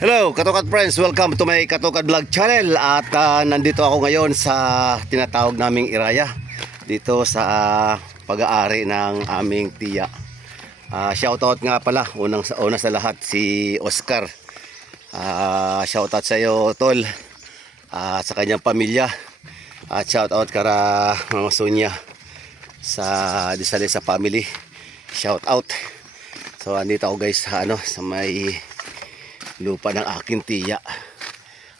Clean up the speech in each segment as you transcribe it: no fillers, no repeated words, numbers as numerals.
Hello, Katokat friends! Welcome to my Katokat Vlog channel. At nandito ako ngayon sa tinatawag naming Iraya, dito sa pag-aari ng aming tiya. Shoutout nga pala, una sa lahat si Oscar. Shoutout sa iyo, Tol, sa kanyang pamilya. At shoutout kara Mama Sonia sa Disalesa family. Shoutout. So andito ako guys sa may lupa ng aking tiya.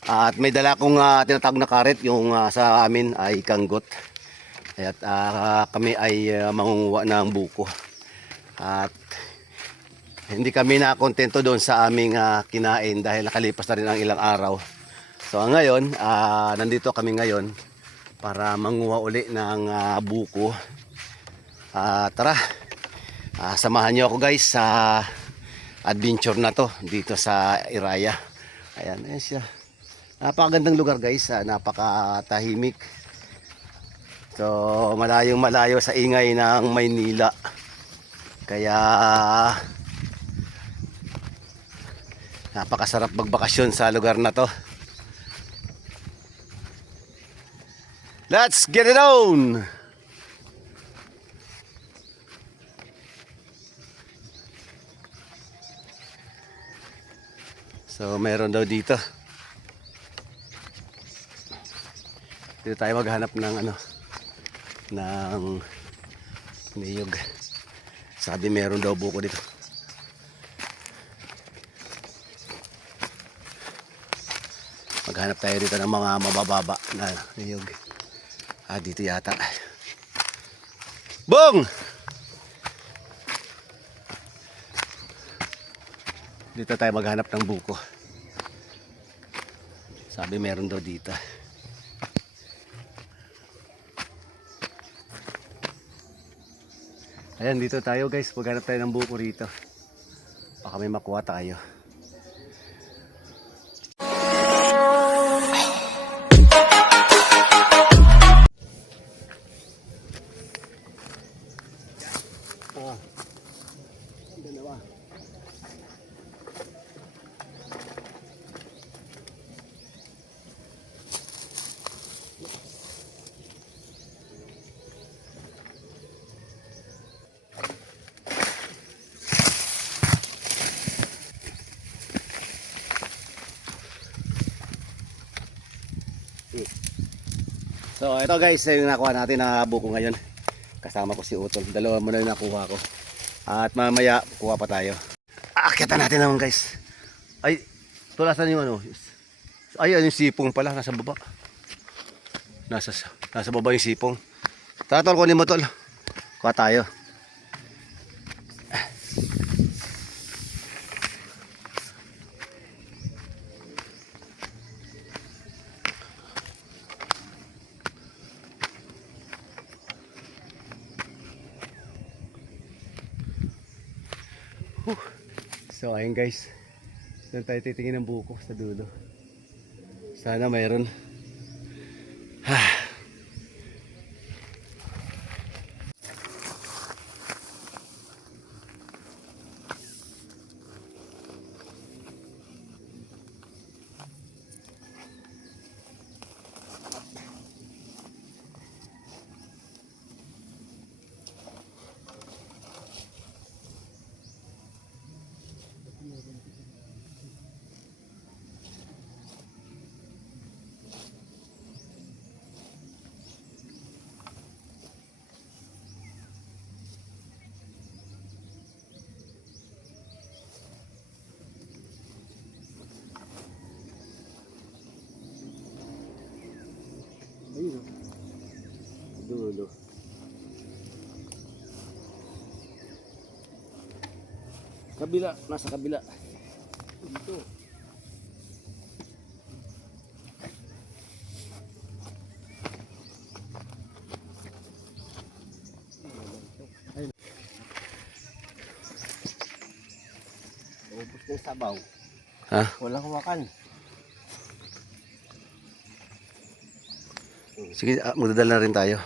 At may dala kong tinatawag na karet, yung sa amin ay kanggot. At kami ay mangunguha ng buko. At hindi kami nakontento doon sa aming kinain dahil nakalipas na rin ang ilang araw. So ngayon, nandito kami ngayon para manguha uli ng buko. Tara, samahan niyo ako guys sa adventure na to dito sa Iraya. Ayan siya. Napakagandang lugar guys, napakatahimik. So malayong malayo sa ingay ng Maynila. Kaya napakasarap magbakasyon sa lugar na to. Let's get it on! So meron daw dito. Dito tayo maghanap ng ng niyog. Sabi meron daw buko dito. Maghanap tayo dito ng mga mabababa na niyog. Dito yata. Bong! Dito tayo maghanap ng buko. Sabi meron daw dito. Ayan, dito tayo guys. Maghanap tayo ng buko rito. Baka may makuha tayo. Dalawa. So ito guys, yung nakuha natin na buko ngayon. Kasama ko si Utol. Dalawa muna yung nakuha ko. At mamaya kuha pa tayo. Aakyatan natin naman guys. Ay, tulasan yung Ay, yung sipong pala nasa baba. Nasa baba yung sipong. Tara Tol, kunin mo Tol. Kuha tayo. So ayun guys, doon tayo titingin ng buko sa dulo. Sana mayroon. Ayun o. Dulo. Kabila, nasa kabila. Dito. Ayun. Ubus na yung sabaw. Ha? Walang hawakan. Sige, magdadala na rin tayo.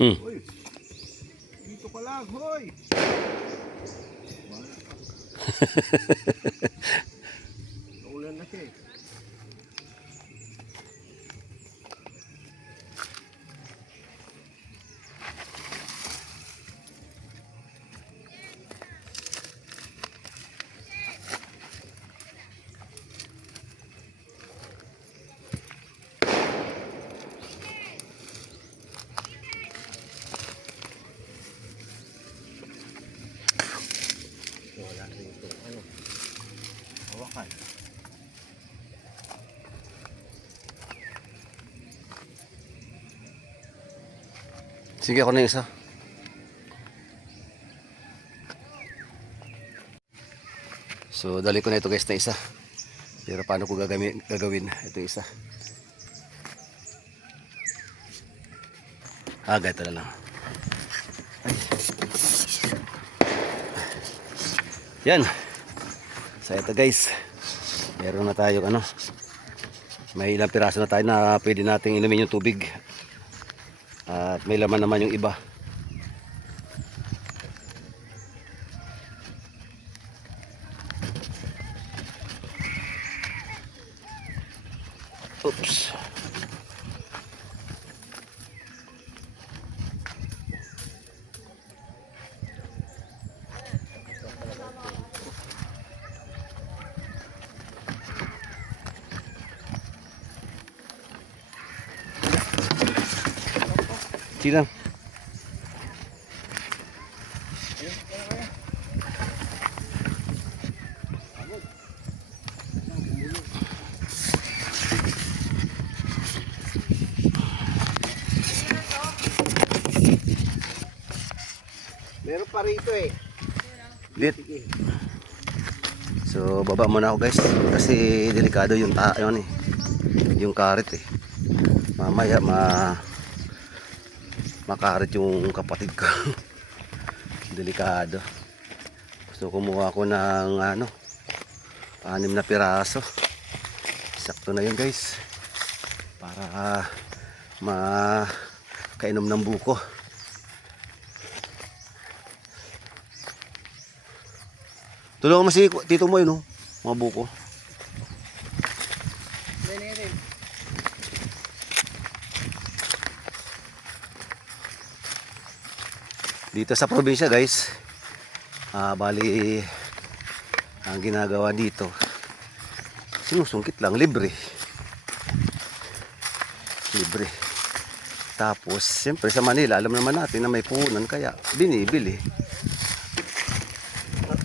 Hmm. Hoy, dito ka lang, hoy. Naulan na siya eh. Wala rin ito. Ano? Hawakan. Sige, ako na yung isa. So, dali ko na ito guys na isa. Pero paano ko gagawin ito isa? Ganito na lang. Ay. Yan. So, ito guys. Meron na tayo ano. May ilang piraso na tayo na pwede nating inumin yung tubig. At may laman naman yung iba. Oops. Silang. Meron pa rito eh. Lit. So baba muna ako guys kasi delikado yung yun eh. Yung karet eh. Mamaya makaret yung kapatid ko. Delikado. So kumuha ako ng ano 6 na piraso. Sakto na yun guys. Para makainom ng buko. Tulungan mo si tito mo yun, mga buko. Dito sa probinsya guys, bali ang ginagawa dito, sinusungkit lang, libre. Libre. Tapos, siyempre sa Manila, alam naman natin na may puhunan, kaya binibili.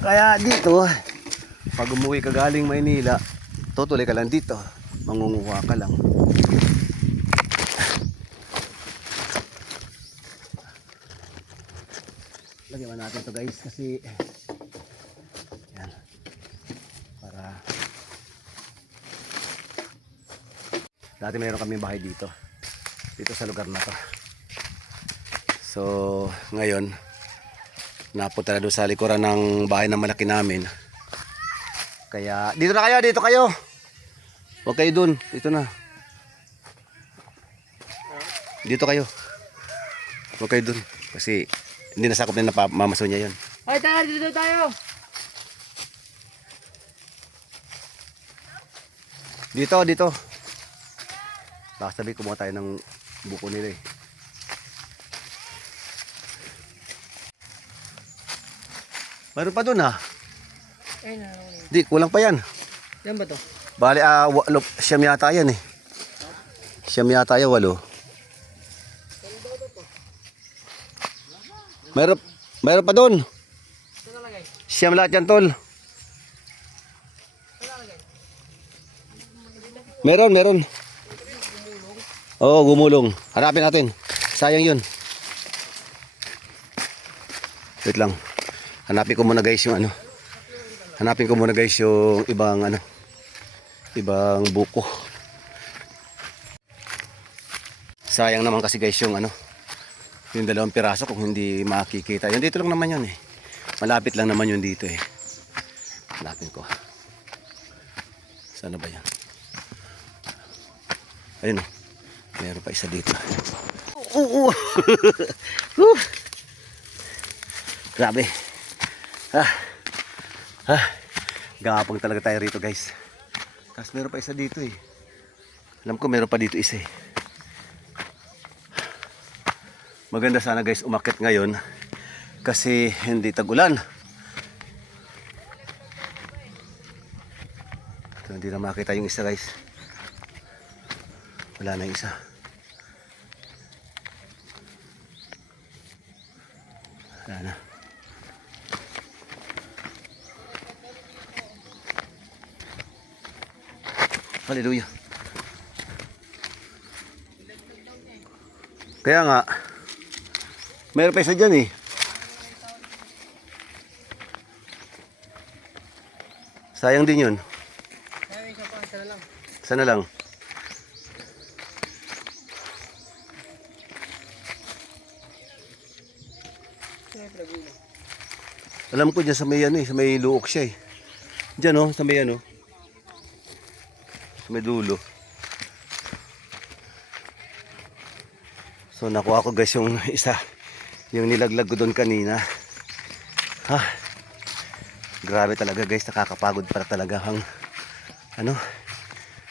Kaya dito, pag umuwi ka galing Maynila, tutuloy ka lang dito. Mangunguha ka lang. Lagyan mo natin ito guys kasi yan. Para dati mayroon kami bahay dito. Dito sa lugar na to. So, ngayon napunta na doon sa likuran ng bahay ng malaki namin. Kaya, dito na kayo, dito kayo. Huwag kayo doon, dito na. Dito kayo. Huwag kayo doon. Kasi, hindi nasakop na napamamaso niya yun. Ay, tara, dito tayo. Dito. Baka sabi, kumuha tayo ng buko nila eh. Mayroon pa doon ha. Ay, Di, kulang pa yan. yan ba to? Bali, siyam yata yan eh. Siyam yata yan, 8. Mayroon pa doon. Siyam lahat yan, tol. Meron. Oo, gumulong. Hanapin natin. Sayang yun. Wait lang. Hanapin ko muna guys yung ano. Hanapin ko muna guys yung ibang ano. Ibang buko. Sayang naman kasi guys yung ano. Yung 2 piraso kung hindi makikita. Yung dito lang naman yun eh. Malapit lang naman yun dito eh. Hanapin ko. Saan ba yan? Ayun oh. Meron pa isa dito. Whew. Grabe. Ah. Ah. Gapang talaga tayo rito guys. Tapos meron pa isa dito eh. Alam ko meron pa dito isa eh. Maganda sana guys umakyat ngayon kasi hindi tag-ulan. Ito, hindi na makita yung isa guys. Wala na yung isa. Wala na. Hallelujah. Kaya nga, meron pa isa dyan eh. Sayang din yun. Ay, isa pa, isa na lang. Sana lang. Siyempre, gulo. Alam ko dyan sa may ano eh, sa may luok siya eh. Dyan oh, sa may ano. Sa may dulo. So nakuha ko guys yung isa. Yung nilaglag ko doon kanina. Ha. Grabe talaga guys, nakakapagod para talaga ang ano,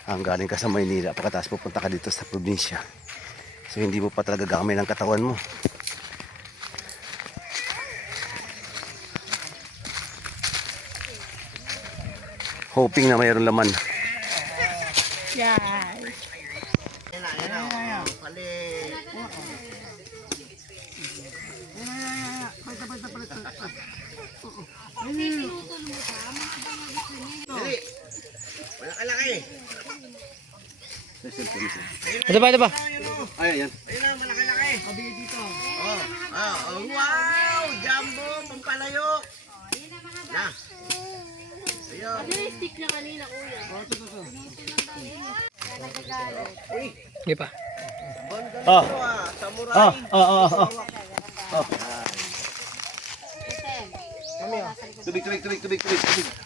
ang galing ka sa Maynila pagkatapos pupunta ka dito sa probinsya. So hindi mo pa talaga gamay ng katawan mo. Hoping na mayroon laman. Yes. Dali. Wala kalaki. Ito pa, ito pa. Ay, ayan. Ayun na, malaki-laki. Kabili dito. Wow! Jumbo, pampalayo. Na. Ayun. Stick na kanina, kuya. Hindi pa. Ah. Samurai. Tubig.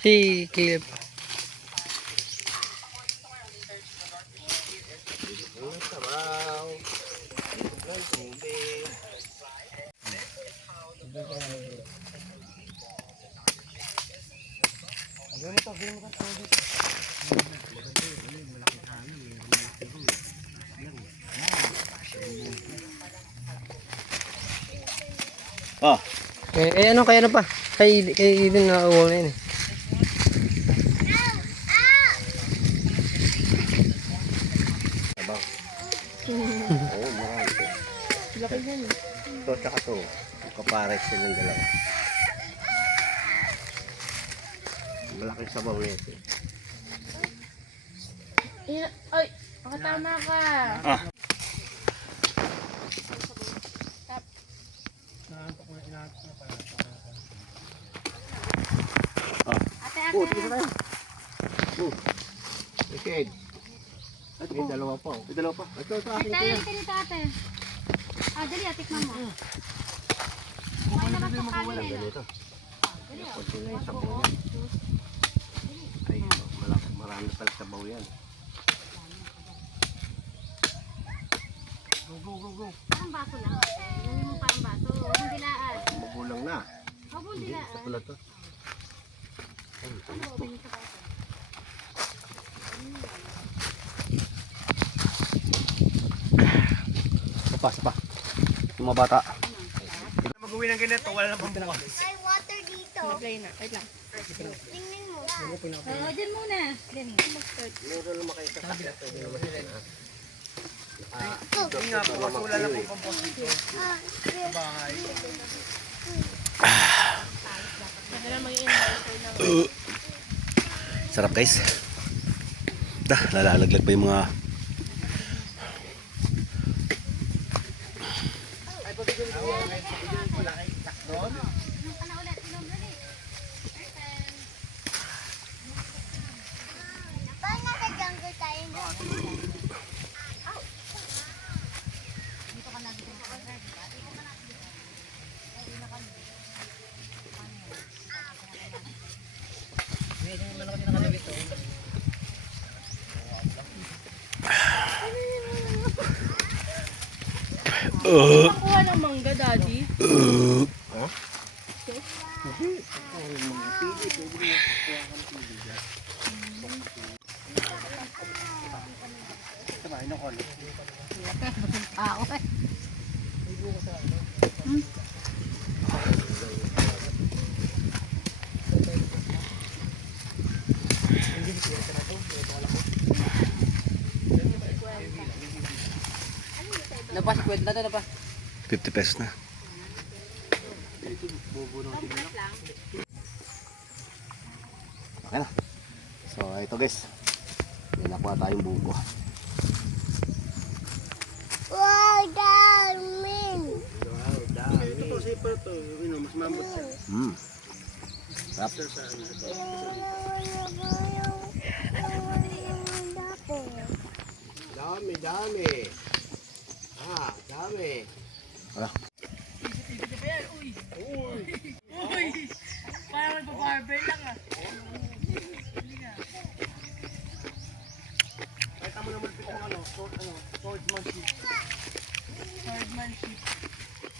Si Caleb. Sabaw. Ang tubig. Ah. Ano, kaya ano pa? Kay Eden na uwang na yun eh. Oo, marami. Laki yan. Ito, tsaka to. Kapares silang dalawa. Malaking sabaw nito. Ay, makatama ka. Ah. Ate, ate. Ikid. At may dalawa pa. May dalawa pa. Ito, akin Ate, ko yan. dito, ate. Dali, tikman mo. Okay naman itong kanin nila. Ganito. Dali, Kunti na yung sabaw. Ay, marami pala sabaw yan. Parang baso lang. Gawin mo parang baso. Huwag mong dilaan. Magulang na. Huwag mong Hindi, dilaan. sa pala to. Ano, open mo sa baso. Sapa. Yung mga bata. Mag-uwi ng ganito, wala na pang bukas. May water dito. Wait lang. Tingnan mo. Oo, dyan muna. Dyan. Mag-start. Meron naman kayo sa kapit. Hindi naman sila na. Ito nga po, wala na pong compost dito. Sa bahay. Sarap guys. Nalalaglag pa yung mga Parang nasa jungle tayo. Nakuha ng mangga, Daddy. Napas, kwenta na to, napas. 50 pesos na. Okay na. So ito guys. May nakuha tayong buko. Wow, dami! Sarap. Dami, dami. Ah, dami. Wala. Parang magbabarber lang ah. Kahit mo naman pitong swordsmanship. Swordmanship.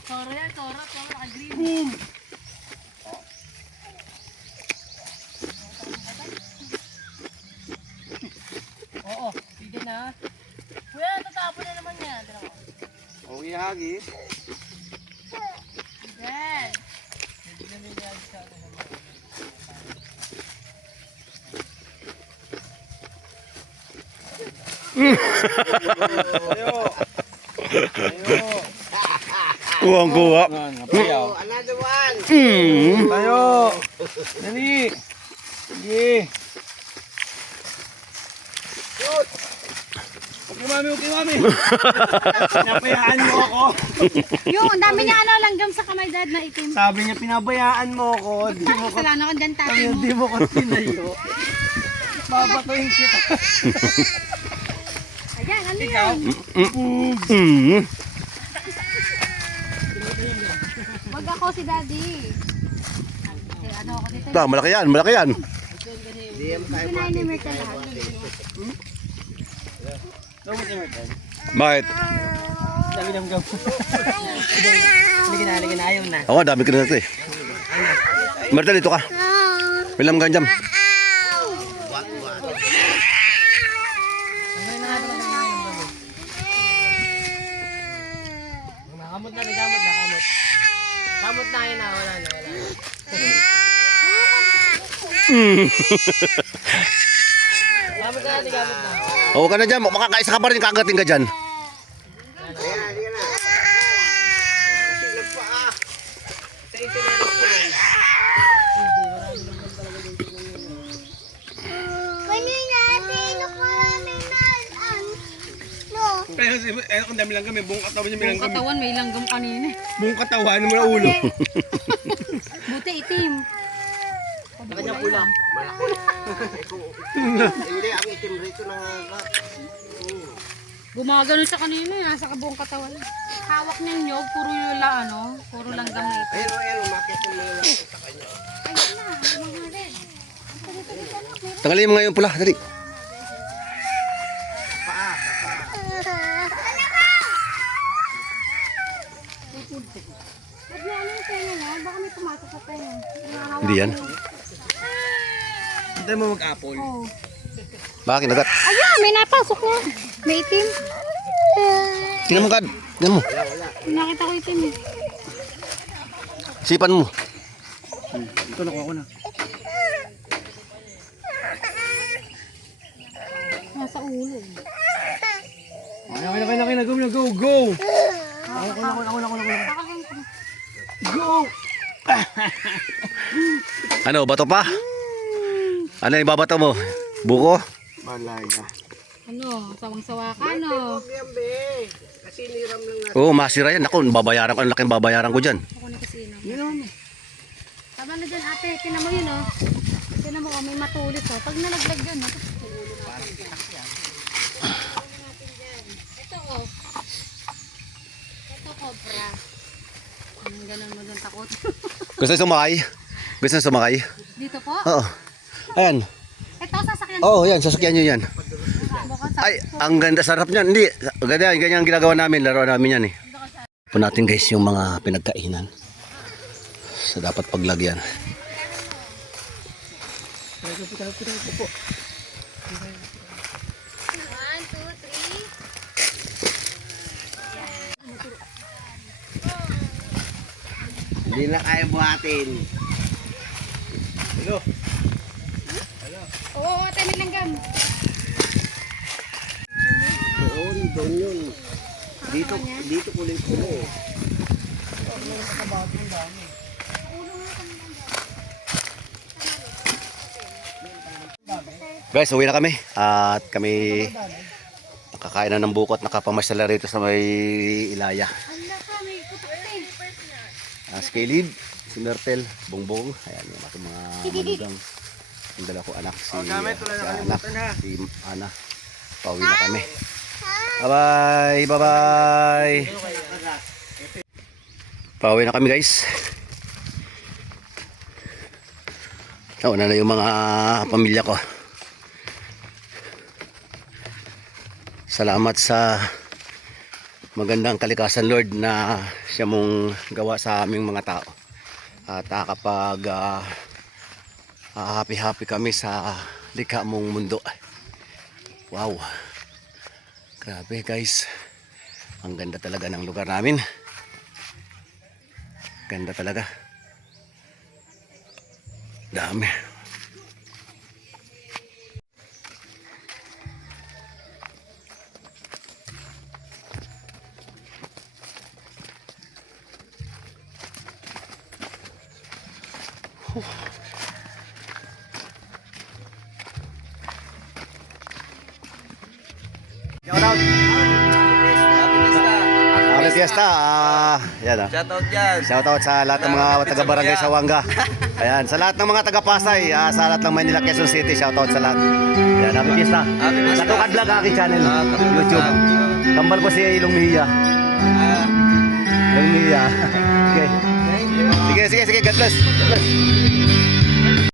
Toro yan, toro, naka-green. Boom! Oo, sige na. Kuya, tatapon na naman yan. Dalawa. Okay, hagi. Yan. Kuwang kuha. Oh, another one. Tayo! Dali! Sige! Okay, mami. Pinabayaan mo ako. Yung, ang dami niya langgam sa kamay, Dad, na itim. Sabi niya, pinabayaan mo ako. Kasalanan ko dyan, tatay mo. Hindi mo ko tinayo. Babatuhin kita. Ayan, ano yan? Wag ako si Daddy. Okay, ano ako dito? Ah, malaki yan, malaki yan. Kinain ni Merkel lahat. Bakit? Dami ng gam. Halika na, ayaw na. Ako, dami ka na ito eh. Marta, dito ka. May lamang dyan. Kamot na, kamot. Kamot na yun, wala na. Kamot na. Oo ka na dyan, makakaisa ka pa rin, kagating ka dyan. Kanina, sino ko namin no? Pero kung dami lang kami, buong katawan niya may langgam. Katawan, may langgam kanina. Buong katawan mo na ulo. Buti itim. Kanya pula. Malaki. Hindi, ang itim rito ng Gumagano sa kanina, nasa kabuong katawan. Hawak niya yung nyog, puro yung puro langgam na ito. Ayun, umakit yung mga sa kanya. Ayun na, mga red. Tanggalin mo ngayon pula, dali. Ba't may ano yung tenga niya? Baka may pumasok sa tenga. Hindi yan. Hindi mo mag-apple. Oh. Bakit nagat? Ayan, may napasok na. May itim. Tingnan mo, Kad. Tingnan mo. Nakita ko itim eh. Sipan mo. Ito, nakuha ko na. Nasa ulo. Go! Go! Ano, bato pa? Ano yung babato mo? Buko? Malaya. Ano, sawang-sawa ka, no? Yan, be. Kasi niram lang natin. Oo, masira yan. Ako, babayaran ko. Ang laking babayaran ko dyan. Ako na kasi tama na dyan, ate. Tinan mo yun, oh. Tinan mo, oh, may matulis, oh. Pag nalaglag dyan, oh. Ito, oh. Ito, cobra. Anong ganun mo dyan, takot? Gusto nyo sumakay? Gusto nyo sumakay? Dito po? Oo. Ayan. Ito, sasakyan. Oo, yan. Sasakyan nyo yan. Baka sa Ay, ang ganda. Sarap niyan. Hindi. Ganda yan. Ganyan ang ginagawa namin. Laro namin yan eh. Po natin guys yung mga pinagkainan sa dapat paglagyan. Hindi na kaya buhatin. Oo, ate, may langgam. Doon yun. Dito kulit-kulit. Guys, uwi na kami at kami nakakain na ng buko at nakapamasyala rito sa may Ilaya. Ala ka, may putak. Skilid, si Mertel, Bongbong, ayan yung ating mga manugang. Yung dala ko anak, si anak, si Ana. Pauwi na kami. Bye-bye, bye-bye. Pauwi na kami guys. Nauna na yung mga pamilya ko. Salamat sa magandang kalikasan Lord na siya mong gawa sa aming mga tao. At kapag happy kami sa likha mong mundo. Wow. Grabe guys. Ang ganda talaga ng lugar namin. Ganda talaga. Dami. Shoutout. Happy Fiesta. Yan ah. Shoutout dyan. Shoutout sa lahat ng mga taga-barangay Sawanga. Ayan, sa lahat ng mga taga-Pasay, sa lahat ng Manila, Quezon City, shoutout sa lahat. Ayan, Happy Fiesta. Happy Fiesta. Katukad Vlog aking channel, YouTube. Kambal ko si Ilong Mihia. Ilong Mihia. Okay. Thank you. Sige, God bless. God bless.